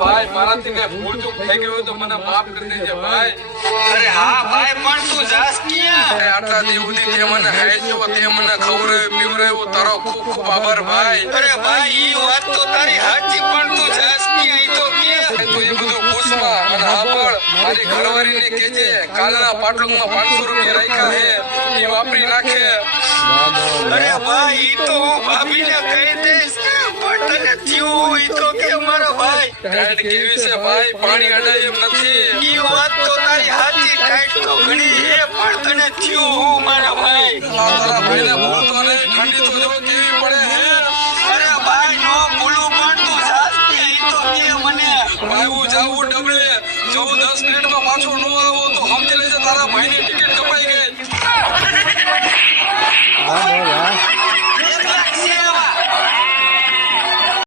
ભાઈ મારાથી કઈ ભૂલ ચૂક થઈ ગઈ હોય તો મને માફ કરી દેજે ભાઈ. અરે હા ભાઈ પણ તું જાસ ક્યાં? આટલા દિવસથી તે મને હાચ્યો, તે મને ખવડાવ્યું પીવડાવ્યું, તારો ખૂબ ખૂબ આભાર ભાઈ. અરે ભાઈ ઈ વાત તો તારી સાચી પણ તું જાસ ક્યાં? ઈ તો કે તું એ બધું પૂછમાં અને સાંભળ, મારી ઘરવાળીને કહેજે કાલના પાટલુંમાં 500 રૂપિયા રાખ્યા છે, એ વાપરી નાખે. અરે ભાઈ ઈ તો હું ભાભીને કહી દઈશ પણ તને થયું હોય તો કે મારો ભાઈ. ટાઈટ કેવી છે ભાઈ, પાણી અડાય એમ નથી. ઈ વાત તો તારી સાચી ટાઈટ તો ઘણી છે પણ તને થયું હું મારા ભાઈ. તારા ભાઈને ભૂલતો નહીં, ઠંડી તો જો કેવી પડે હે. અરે ભાઈ નો ભૂલું પણ તું જાસ ક્યાં? ઈ તો કે મને. ભાઈ હું જાઉં ડબલે, જો 10 મિનિટમાં પાછો ન આવો તો સમજી લેજે તારા ભાઈની ટિકિટ કપાઈ ગઈ.